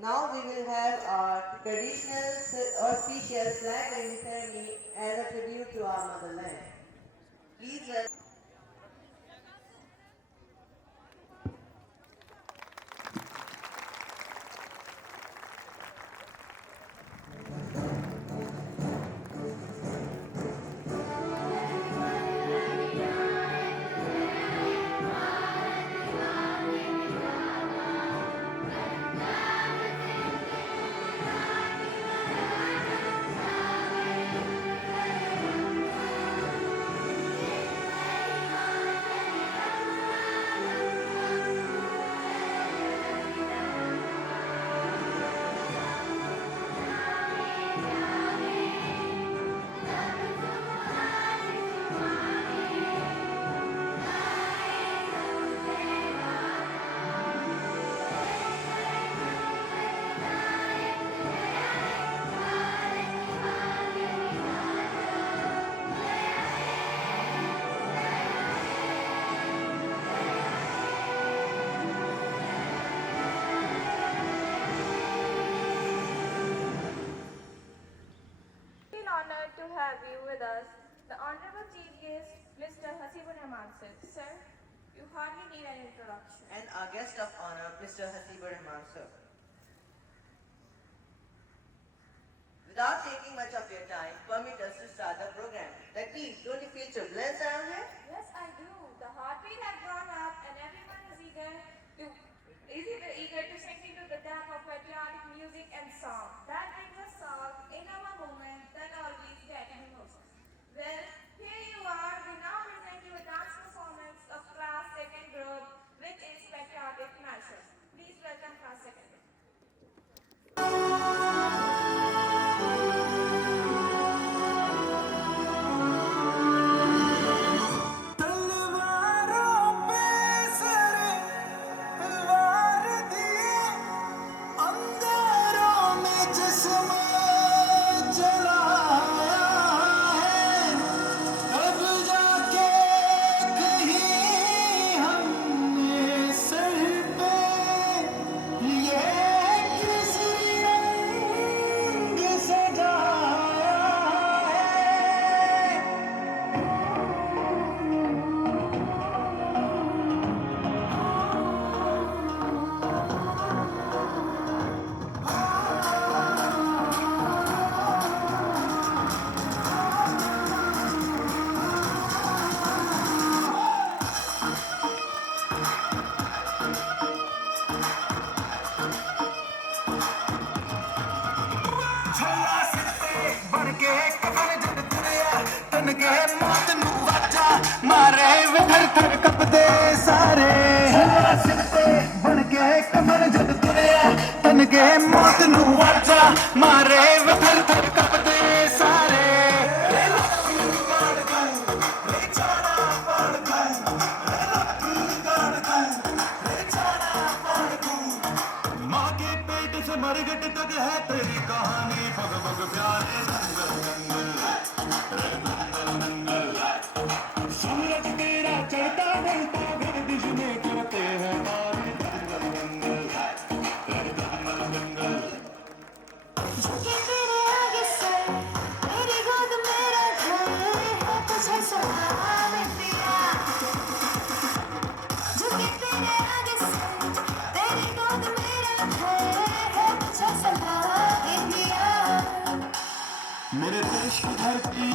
Now we will have our traditional auspicious flag raising ceremony as a tribute to our motherland. Please welcome. Feel honored to have you with us, the Honorable Chief Guest, Mr. Hasibur Rahman sir. Sir, you hardly need an introduction. And our guest of honor, Mr. Hasibur Rahman sir. Without taking much of your time, permit us to start the program. Please, don't you feel turbulence around here? Yes, I do. The heartbeat has grown up and everyone is eager to sink into the depth of patriotic music and song. That brings us song in our moment that always get emotions. Well, here you are. We now present you a dance performance of Class 2nd Group, which is Patriotic Marches. Please welcome Class 2nd Group. तलवारों पे sir वार दिए अंगारों में जिस्म जलाया है अब जाके कहीं हमने सर पे ये किस रंग सजाया है ਛੱਲਾ ਸਿਰ ਤੇ ਬਣ ਕੇ ਕਫਨ ਜਦ ਤੁਰਿਆ ਤਨ ਕੇ ਮੌਤ ਨੂੰ ਵਾਜਾ ਮਾਰੇ ਵੇ ਥਰ ਥਰ ਕੱਪਦੇ ਸਾਰੇ ਛੱਲਾ ਸਿਰ ਤੇ ਬਣ ਕੇ ਕਫਨ ਜਦ ਤੁਰਿਆ ਤਨ ਕੇ ਮੌਤ ਨੂੰ ਵਾਜਾ ਮਾਰੇ ਵੇ ਥਰ ਥਰ ਕੱਪਦੇ ਸਾਰੇ माँ के पेट से मरगट तक है तेरी कहानी पग पग प्यारे दंगल दंगल दंगल सूरज तेरा चढ़ता ढलता गर्दिश में करते हैं तारे दंगल दंगल दंगल दंगल झुके तेरे आगे सर मेरी गोद मेरा घर है तुझे सलाम इंडिया झुके तेरे आगे सर तेरी गोद मेरा घर है तुझे सलाम इंडिया मेरे देश की धरती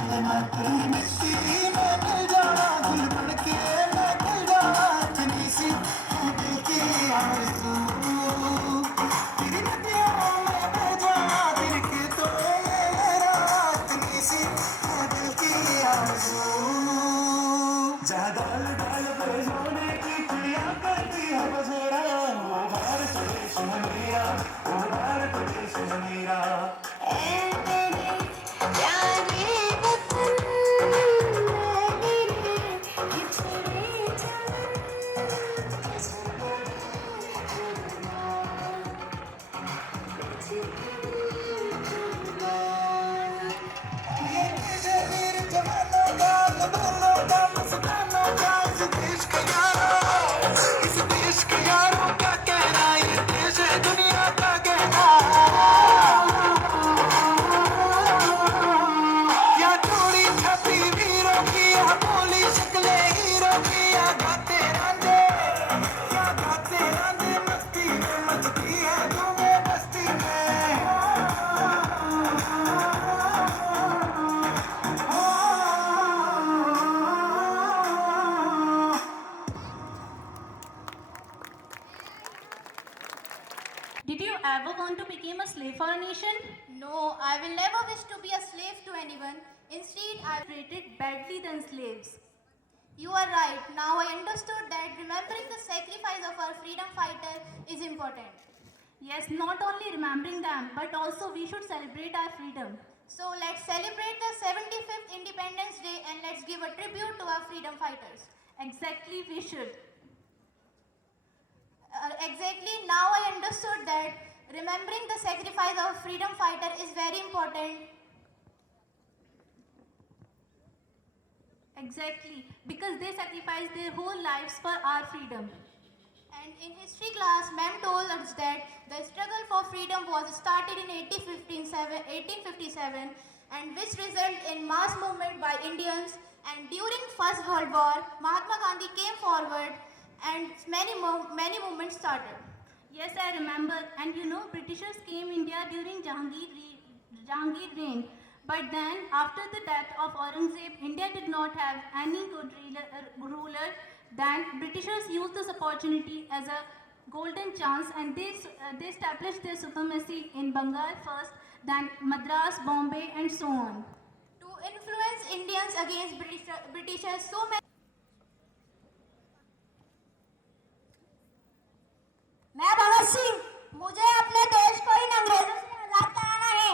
माटी मिट्टी में मिल जाना दिल बन के मैं मिल जाना इतनी सी दिल की आरज़ू तेरी नदियों में बह जाना दिल के तो मेरा इतनी सी दिल की आरज़ू जहाँ डाल डाल पर सोने की चिड़िया करती है बसेरा वो भारत देश है मेरा वो भारत देश है मेरा Did you ever want to become a slave for a nation? No, I will never wish to be a slave to anyone. Instead, I Treated badly than slaves. You are right. Now I understood that remembering the sacrifice of our freedom fighter is important. Yes, not only remembering them, but also we should celebrate our freedom. So let's celebrate the 75th Independence Day and let's give a tribute to our freedom fighters. Exactly, we should. Exactly, now I understood that remembering the sacrifice of a freedom fighter is very important. Exactly, because they sacrificed their whole lives for our freedom. And in history class, ma'am told us that the struggle for freedom was started in 1857 and which resulted in mass movement by Indians. And during First World War, Mahatma Gandhi came forward and many movements started. Yes, I remember. And you know, Britishers came India during Jahangir reign. But then, after the death of Aurangzeb, India did not have any good ruler. Then, Britishers used this opportunity as a golden chance, and they established their supremacy in Bengal first, then Madras, Bombay, and so on. To influence Indians against Britishers, so many. मैं भगत सिंह, मुझे अपने देश को इन अंग्रेजों से आजाद कराना है।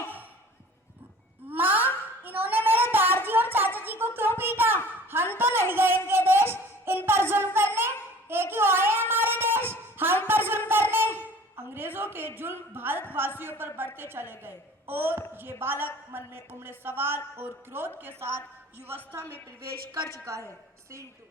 माँ, इन्होंने मेरे दादाजी और चाचा जी को क्यों पीटा? हम तो नहीं गए इनके देश इन पर जुल्म करने। ये क्यों आए हमारे देश हम पर जुल्म करने? अंग्रेजों के जुल्म भारतवासियों पर बढ़ते चले गए और ये बालक मन में उमड़े सवाल और क्रोध के साथ युवस्था में प्रवेश कर चुका है। सीन 2।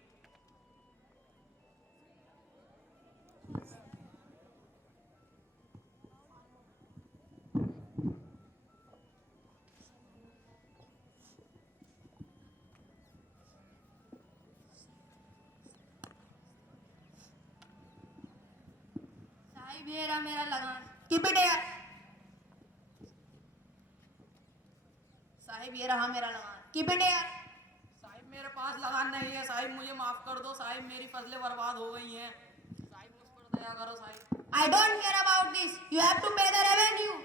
मेरा लगान कि बेटे साहिब ये रहा मेरा लगान कि बेटे साहिब मेरे पास लगान नहीं है साहिब, मुझे माफ कर दो साहिब, मेरी फसलें बर्बाद हो गई हैं साहिब, मुझ पर दया करो Sahib. I don't care about this. You have to pay the revenue.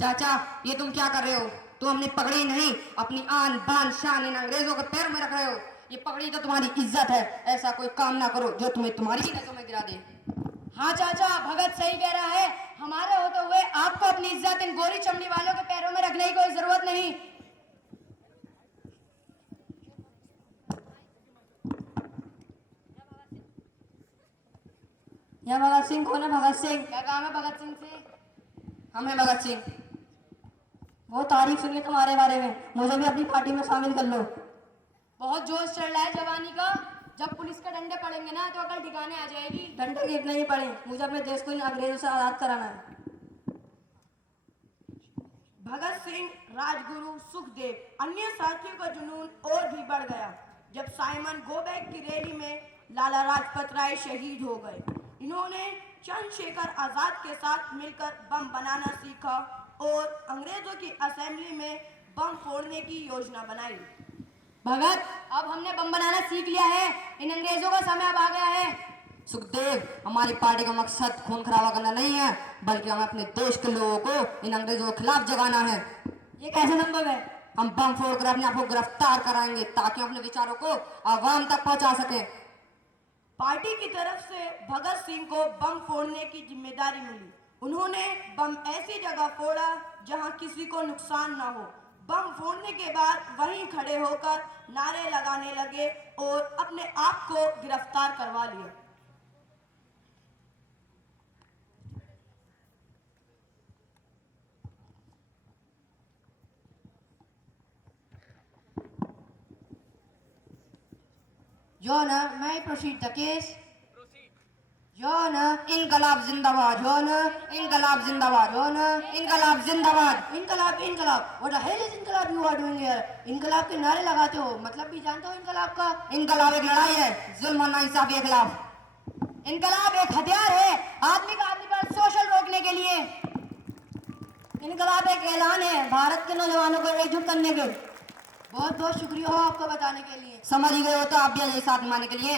चाचा ये तुम क्या कर रहे हो? तुम अपनी पगड़ी नहीं अपनी आन बान शान इन अंग्रेजों के पैर में रख रहे हो। ये पगड़ी तो तुम्हारी इज्जत है। ऐसा कोई काम ना करो जो तुम्हें तुम्हारी ही नजरों में गिरा दे। हाँ चाचा, भगत सही कह रहा है। हमारे होते हुए आपको अपनी इज्जत इन गोरी चमड़ी वालों के पैरों में रखने की कोई जरूरत नहीं। यह भगत सिंह कौन है? भगत सिंह क्या काम है भगत सिंह से? हम हैं भगत सिंह। वो तारीफ सुनिए तुम्हारे बारे में, मुझे भी अपनी पार्टी में शामिल कर लो। बहुत जोश चढ़ रहा है जवानी का। जब पुलिस के डंडे पड़ेंगे ना तो अकल ठिकाने आ जाएगी। डंडे कितने ही पड़े, मुझे अपने देश को इन अंग्रेजों से आजाद कराना है। भगत सिंह, राजगुरु, सुखदेव, अन्य साथियों का जुनून और भी बढ़ गया जब साइमन गो बैक की रैली में लाला लाजपत राय शहीद हो गए। इन्होंने चंद्रशेखर आजाद के साथ मिलकर बम बनाना सीखा और अंग्रेजों की असेंबली में बम फोड़ने की योजना बनाई। भगत, अब हमने बम बनाना सीख लिया है, इन अंग्रेजों का समय अब आ गया है। सुखदेव, हमारी पार्टी का मकसद खून खराबा करना नहीं है, बल्कि हमें अपने देश के लोगों को इन अंग्रेजों के खिलाफ जगाना है। ये कैसे संभव है? हम बम फोड़कर अपने आप को गिरफ्तार कराएंगे ताकि अपने विचारों को आवाम तक पहुंचा सके। पार्टी की तरफ से भगत सिंह को बम फोड़ने की जिम्मेदारी मिली। उन्होंने बम ऐसी जगह फोड़ा जहां किसी को नुकसान ना हो। बम फोड़ने के बाद वहीं खड़े होकर नारे लगाने लगे और अपने आप को गिरफ्तार करवा लिया। Your Honor, may I proceed the case? Your Honor, इनकलाब जिंदाबाद, Your Honor, इनकलाब जिंदाबाद, Your Honor, इनकलाब जिंदाबाद। इनकलाब इनकलाब, what the hell is इनकलाब you are doing here? इनकलाब के नारे लगाते हो, मतलब भी जानते हो इनकलाब का? इनकलाब एक लड़ाई है, जुल्म और नाइंसाफी के खिलाफ। इनकलाब एक हथियार है, आदमी का आदमी पर शोषण रोकने के लिए। इनकलाब एक ऐलान है भारत के नौजवानों को एकजुट करने के। बहुत बहुत शुक्रिया हो आपको बताने के लिए। समझ ही गए हो तो आप भी आइए साथ माने के लिए।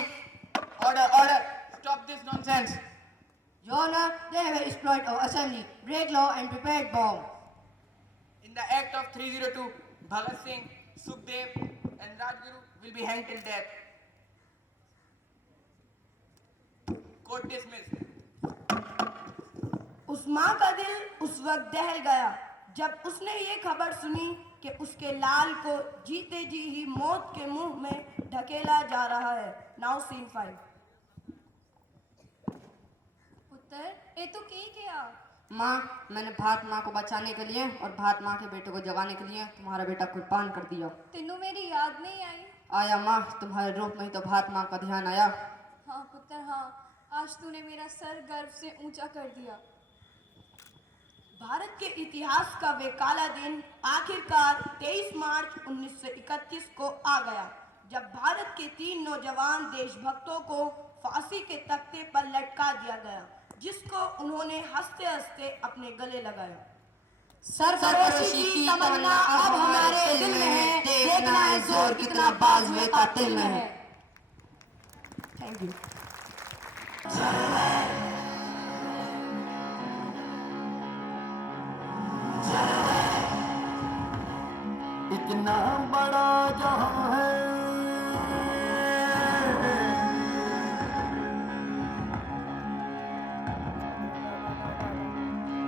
Order order, stop this nonsense. Your Honor, they have exploited our assembly, break law and prepared bomb. In the act of 302, Bhagat Singh, Sukhdev and Rajguru will be hanged till death. Court dismissed. उस माँ का दिल उस वक्त दहल गया जब उसने ये खबर सुनी कि उसके लाल को जीते जी ही मौत के मुंह में ढकेला जा रहा है। Now scene 5। पुत्र, ये तो क्या? माँ, मैंने भारत माँ को बचाने के लिए और भारत माँ के बेटे को जगाने के लिए तुम्हारा बेटा कुर्बान कर दिया। तेनू मेरी याद नहीं आई? आया माँ, तुम्हारे रूप में ही तो भारत माँ का ध्यान आया। हाँ पुत्र हाँ, आज तूने मेरा सर गर्व से ऊंचा कर दिया। भारत के इतिहास का वे काला दिन आखिरकार 23 मार्च 1931 को आ गया, जब भारत के 3 नौजवान देशभक्तों को फांसी के तख्ते पर लटका दिया गया, जिसको उन्होंने हंसते हंसते अपने गले लगाया। सरफरोशी की तमन्ना अब हमारे दिल में है, देखना है जोर कितना बाज में कातिल में है। Thank you. इतना बड़ा जहां है,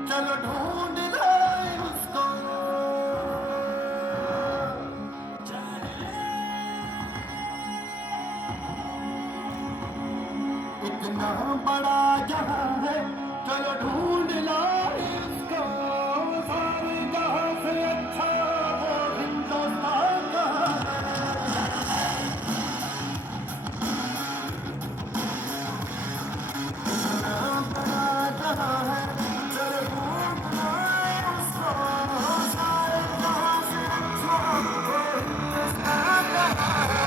चलो ढूंढ लाए उसको। इतना बड़ा जहां है, चलो ढूंढ लाए उसको। सारे जहां से अच्छा वो हिंदुस्तान का है। इतना बड़ा जहां है, चलो ढूंढ लाए उसको। सारे जहां से अच्छा वो हिंदुस्तान का है।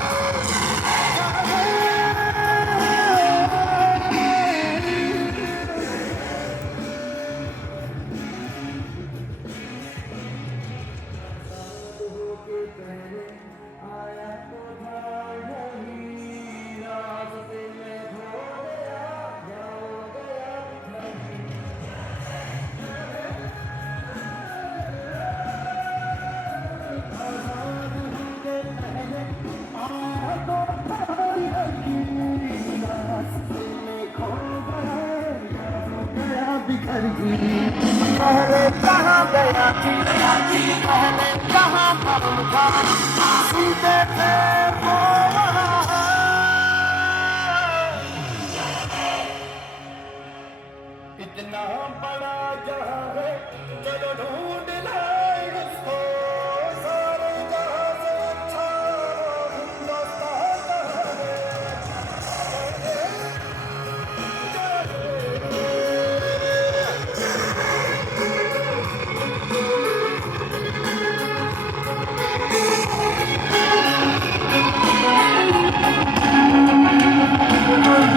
पहले कहाँ गया थी, पहले कहाँ था, सीधे थे वो वहाँ। इतना बड़ा जहां है, चलो ढूंढ लाए उसको। सारे जहां से अच्छा हिंदुस्तान का है।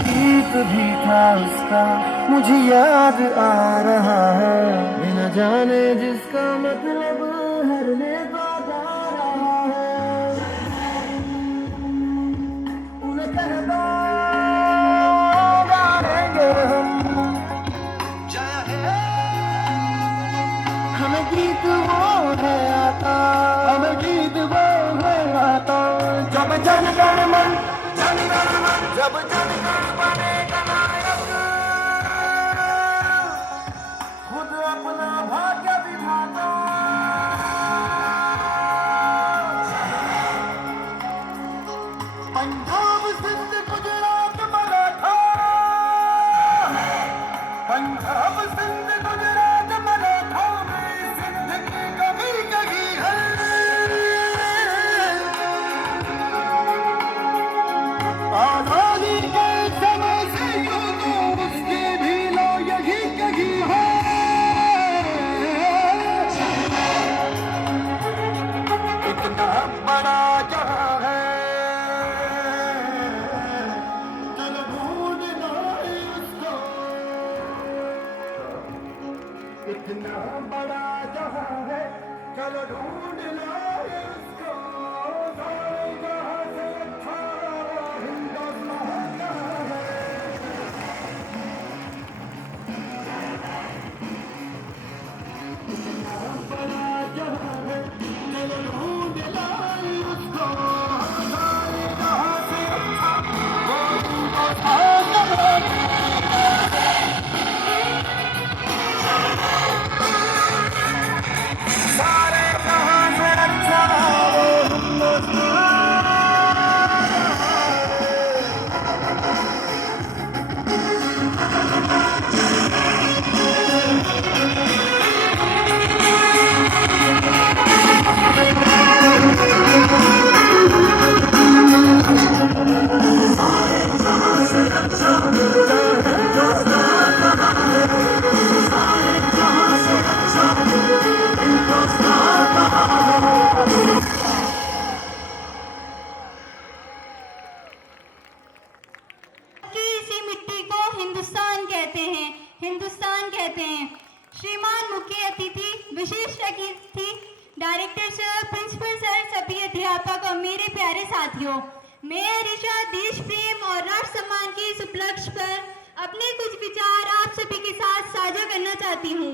गीत भी था उसका मुझे याद आ रहा है, बिन न जाने जिसका मतलब हर नेता गा रहा है, उन्हें कहता गाएंगे हम जय है। हमें गीत वो है आता, हमें गीत वो है आता। जब जन गण मन जब जन गण बनेगा नायक, खुद अपना भाग्य विधाता। पंजाब सिंध गुजरात मराठा, पंजाब सिंध गुजरात मराठा में सिंध की कभी कहीं है। आजादी के समय से उसकी भी लो यही कही है। इतना बड़ा जहां है, चलो ढूंढ लाए उसको। इतना बड़ा जहां है, चलो ढूंढ लाए उसको। सारे जहां से अच्छा हिंदुस्तान जहां है। इतना बड़ा जहां है, चलो ढूंढ लाए उसको। सारे जहां से अच्छा वो हिंदुस्तान जहां है। सारे जहां से अच्छा वो हिंदुस्तान। कि इसी मिट्टी को हिंदुस्तान कहते हैं, हिंदुस्तान कहते हैं। श्रीमान मुख्य अतिथि, विशिष्ट अतिथि, डायरेक्टर सर, प्रिंसिपल सर, सभी अध्यापक और मेरे प्यारे साथियों, मैं ऋषा देश प्रेम और राष्ट्र सम्मान के इस उपलक्ष्य पर अपने कुछ विचार आप सभी के साथ साझा करना चाहती हूँ।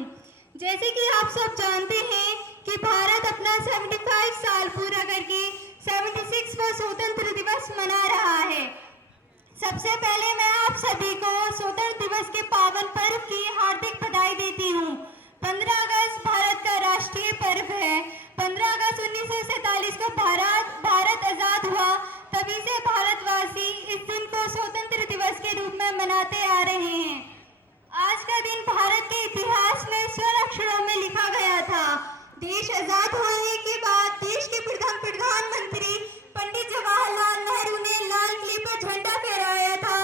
जैसे कि आप सब जानते हैं कि भारत अपना 75 साल पूरा करके 76वां स्वतंत्र दिवस मना रहा है। सबसे पहले मैं आप सभी को स्वतंत्र दिवस के पावन पर्व की हार्दिक बधाई देती हूँ। 15 अगस्त भारत का राष्ट्रीय पर्व है। 15 अगस्त 1947 को भारत आजाद हुआ, तभी से भारतवासी इस दिन को स्वतंत्र दिवस के रूप में मनाते आ रहे हैं। आज का दिन भारत के इतिहास में स्वर्ण अक्षरों में लिखा गया था। देश आजाद होने के बाद देश के प्रधानमंत्री पंडित जवाहरलाल नेहरू ने लाल किले पर झंडा फहराया था।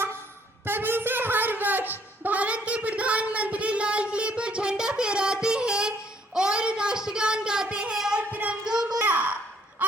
तभी से हर वर्ष भारत के प्रधानमंत्री लाल किले पर झंडा फहराते हैं और राष्ट्रगान गाते हैं और तिरंगों को।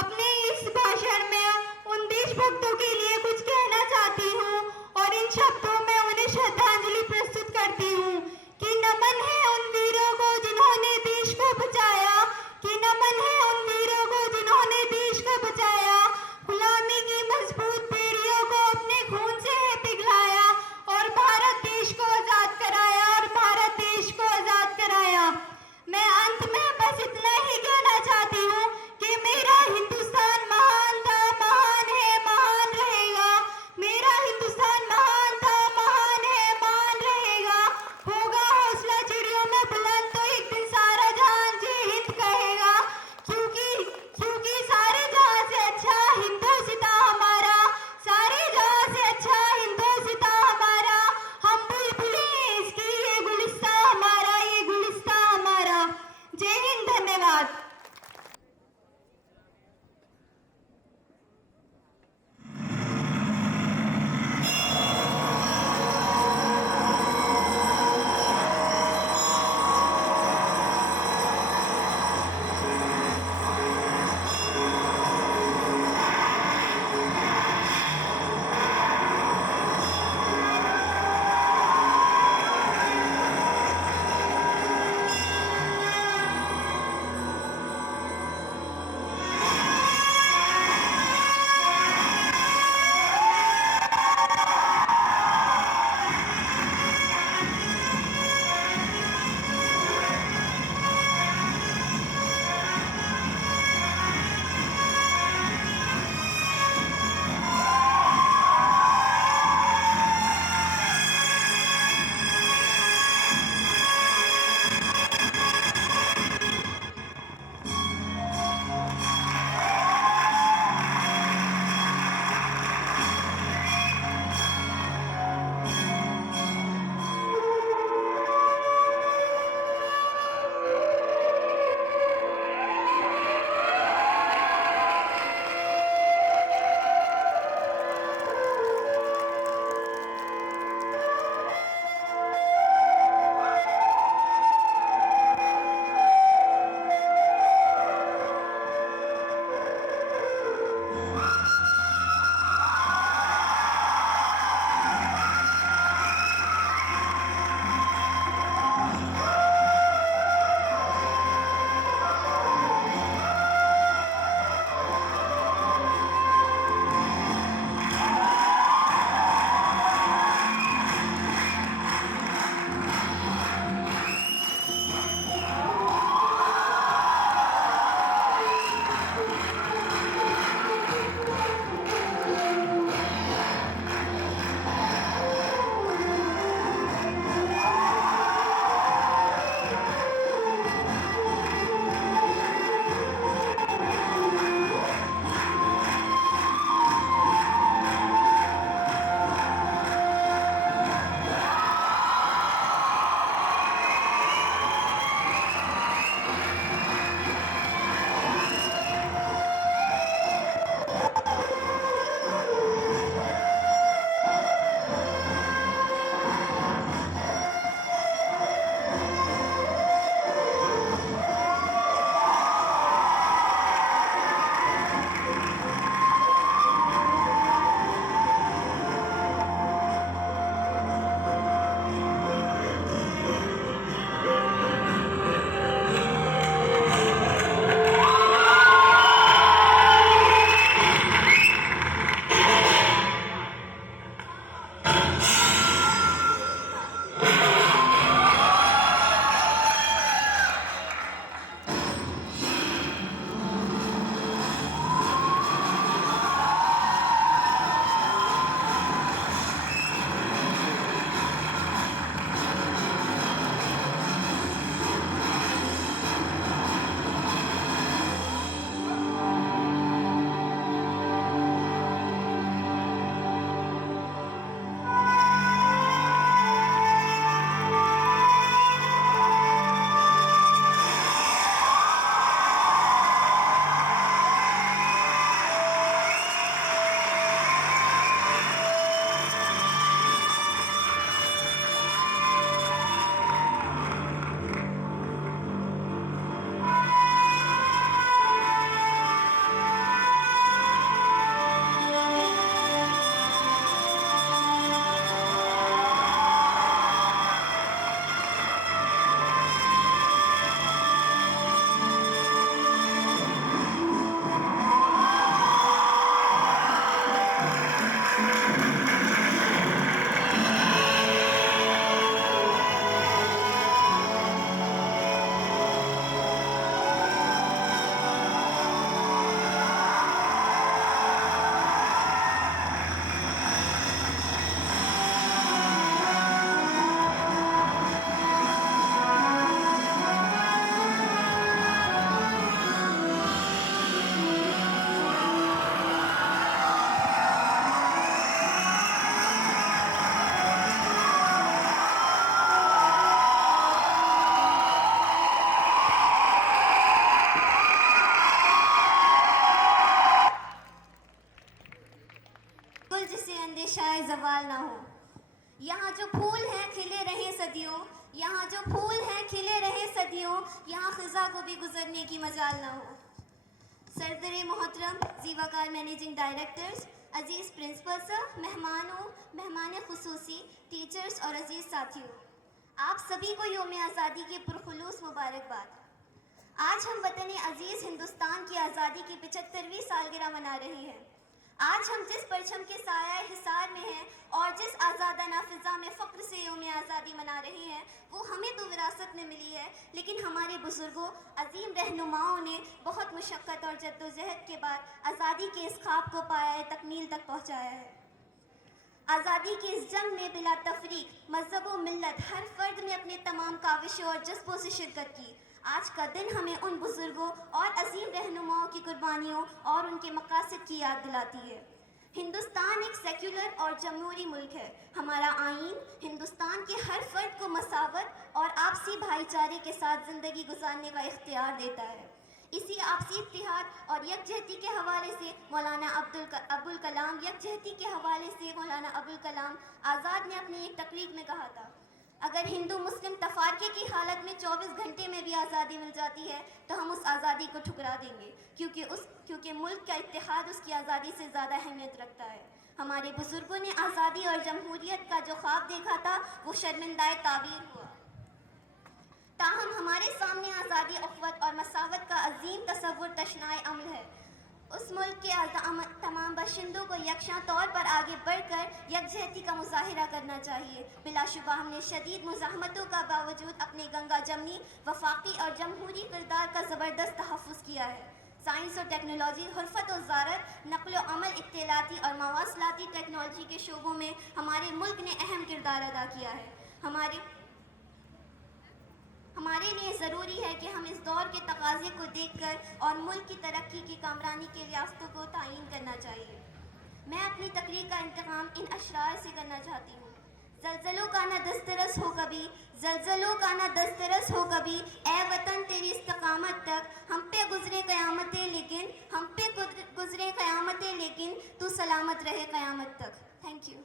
अपने इस भाषण में उन देशभक्तों के लिए कुछ कहना चाहती हूँ और इन शब्दों में उन्हें श्रद्धांजलि प्रस्तुत करती हूँ कि नमन है उन वीरों को जिन्होंने देश को बचाया, कि नमन है उन वीरों को जिन्होंने देश को बचाया, गुलामी की मजबूत बेड़ियों को अपने खून से है पिघलाया और भारत देश को आजाद कराया, और भारत देश को आजाद कराया। मैं अंत में बस इतना ही कहना सवाल ना हो। यहाँ जो फूल हैं खिले रहे सदियों, यहाँ जो फूल हैं खिले रहे सदियों, यहाँ खिजा को भी गुजरने की मजाल ना हो। सरदर मोहतरम जीवाकार मैनेजिंग डायरेक्टर्स, अजीज़ प्रिंसिपल सर, मेहमानों, मेहमान खुसूसी, टीचर्स और अजीज़ साथियों, आप सभी को यौम आज़ादी की पुरखुलूस मुबारकबाद। आज हम वतन अजीज़ हिंदुस्तान की आज़ादी की 75वीं सालगिरह मना रहे हैं। आज हम जिस परचम के साया हिसार में हैं और जिस आज़ादाना फ़िज़ा में फ़ख्र से यौम आज़ादी मना रहे हैं, वो हमें तो विरासत में मिली है, लेकिन हमारे बुज़ुर्गों, अजीम रहनुमाओं ने बहुत मुशक्क़त और जद्दोजहद के बाद आज़ादी के इस ख्वाब को पाया तकमील तक पहुँचाया है। आज़ादी की इस जंग में बिला तफरीक मज़हब व मिल्लत हर फ़र्द ने अपने तमाम काविशों और जज्बों से शिरकत की। आज का दिन हमें उन बुज़ुर्गों और अजीम रहनुमाओं की कुर्बानियों और उनके मकासद की याद दिलाती है। हिंदुस्तान एक सेक्युलर और जमहूरी मुल्क है। हमारा आईन हिंदुस्तान के हर फ़र्द को मसावत और आपसी भाईचारे के साथ ज़िंदगी गुजारने का इख्तियार देता है। इसी आपसी इत्तेहाद और यकजहती के हवाले से मौलाना अब्दुल कलाम यकजहती के हवाले से मौलाना अब्दुल कलाम आज़ाद ने अपनी एक तकरीर में कहा था, अगर हिंदू मुस्लिम तफारके की हालत में 24 घंटे में भी आज़ादी मिल जाती है तो हम उस आज़ादी को ठुकरा देंगे, क्योंकि मुल्क का इत्तेहाद उसकी आज़ादी से ज़्यादा अहमियत रखता है। हमारे बुज़ुर्गों ने आज़ादी और जमहूरियत का जो ख्वाब देखा था वो शर्मिंदाए ताबीर हुआ। ताहम हमारे सामने आज़ादी, उख़्वत और मसावत का अजीम तसव्वुर तशनाए अमल है। उस मुल्क के तमाम बाशिंदों को यकशा तौर पर आगे बढ़कर यकजहती का मुजाहिरा करना चाहिए। बिलाशुबा हमने शदीद मुज़ाहमतों का बावजूद अपने गंगा जमनी, वफाकी और जमहूरी किरदार का ज़बरदस्त तहफ़्फ़ुज़ किया है। साइंस और टेक्नोलॉजी, हुर्फत और ज़ारत, नक़्ल व अमल, इत्तलाती और मवासलाती टेक्नोलॉजी के शोबों में हमारे मुल्क ने अहम किरदार अदा किया है। हमारे लिए ज़रूरी है कि हम इस दौर के तकाज़े को देखकर और मुल्क की तरक्की की कामरानी के रियासतों को तयीन करना चाहिए। मैं अपनी तकरीर का इंतकाम इन अशरार से करना चाहती हूँ। ज़लज़लों का ना दस्तरस हो कभी, ज़लज़लों का ना दस्तरस हो कभी, ए वतन तेरी इस्तकामत तक, हम पे गुज़रे क़यामतें लेकिन, हम पे गुज़रे क़यामतें लेकिन, तू सलामत रहे क़यामत तक। Thank you.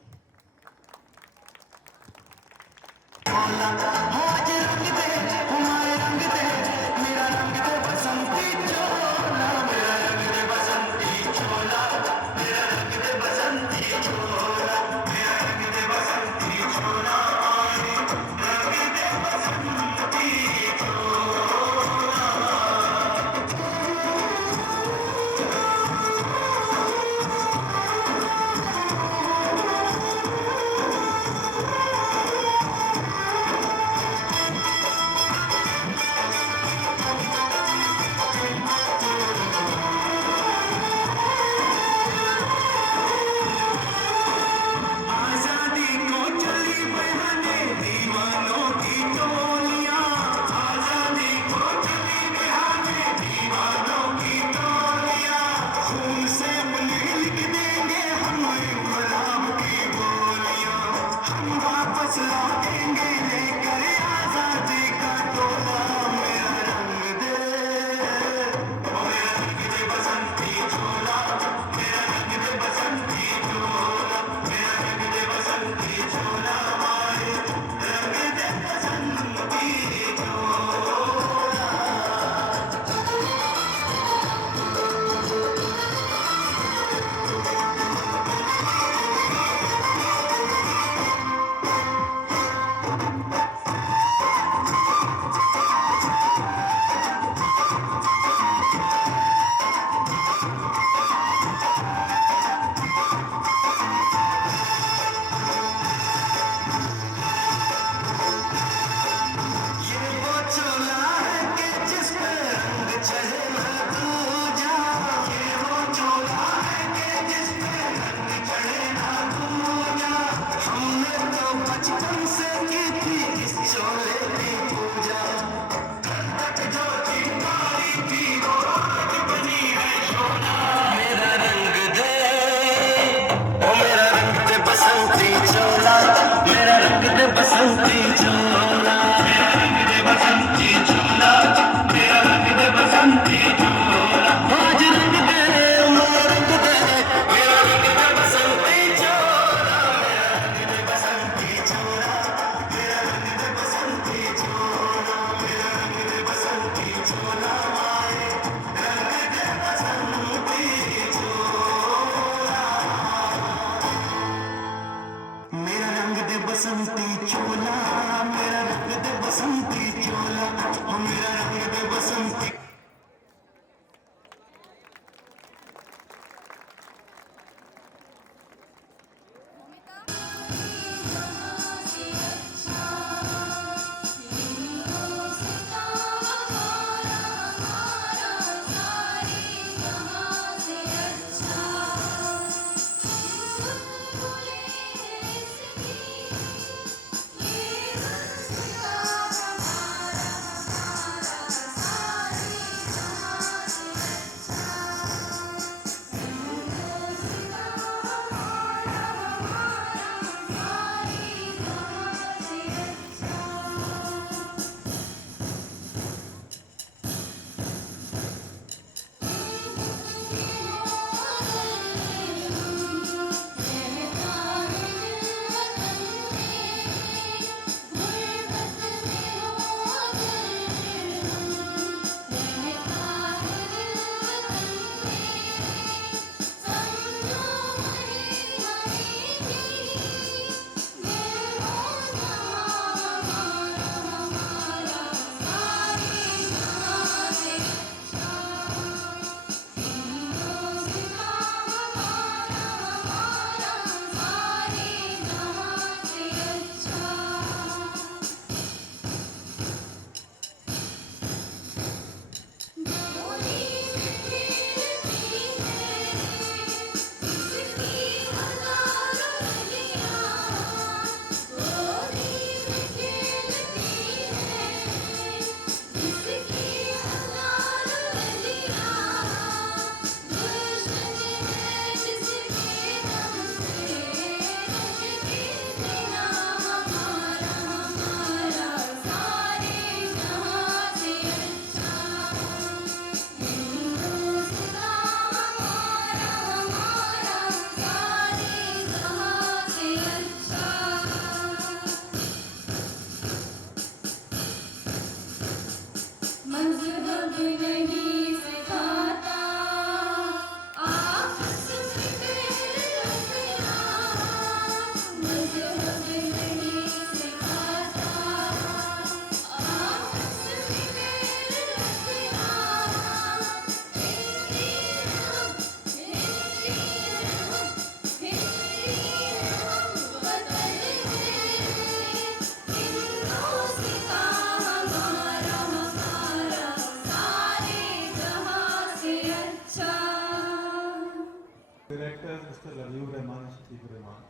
Director Mr. Raviv Rahman Shakib Rahman,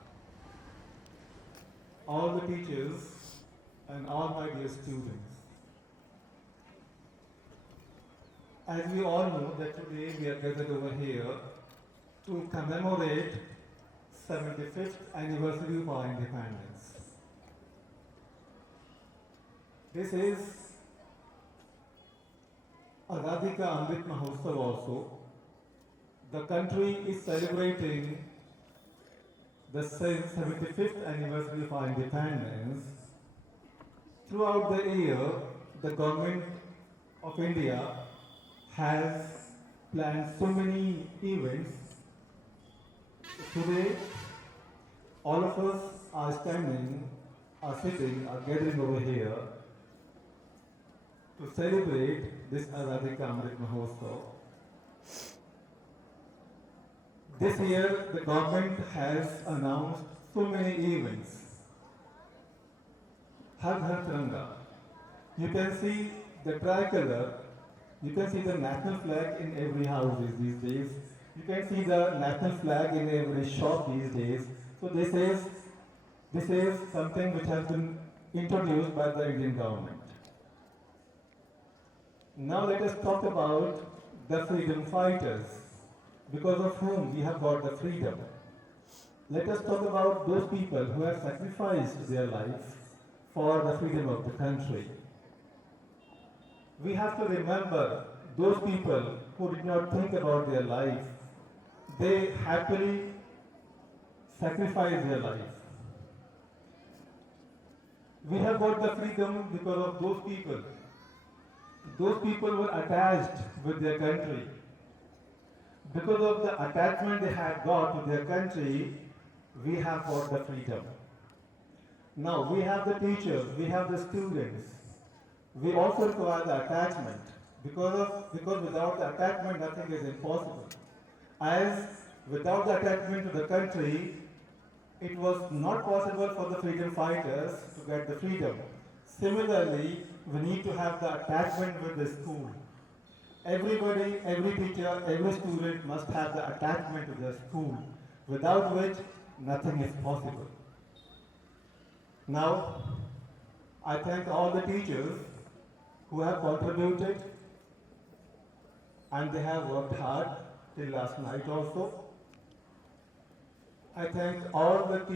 all the teachers and all my dear students. As we all know that today we are gathered over here to commemorate 75th anniversary of our independence. This is Azadi Ka Amrit Mahotsav also. The country is celebrating the 75th anniversary of our independence. Throughout the year, the government of India has planned so many events. Today, all of us are standing, are sitting, are gathering over here to celebrate this Azadi Ka Amrit Mahotsav. This year, the government has announced so many events. Har Ghar Tiranga. You can see the tricolor, you can see the national flag in every house these days. You can see the national flag in every shop these days. So this is something which has been introduced by the Indian government. Now let us talk about the freedom fighters, because of whom we have got the freedom. Let us talk about those people who have sacrificed their lives for the freedom of the country. We have to remember those people who did not think about their life. They happily sacrificed their life. We have got the freedom because of those people. Those people were attached with their country. Because of the attachment they had got to their country, we have got the freedom. Now we have the teachers, we have the students. We also require the attachment because without the attachment nothing is impossible. As without the attachment to the country, it was not possible for the freedom fighters to get the freedom. Similarly, we need to have the attachment with the school. Everybody, every teacher, every student must have the attachment to their school, without which nothing is possible. Now, I thank all the teachers who have contributed, and they have worked hard till last night also. I thank all the teachers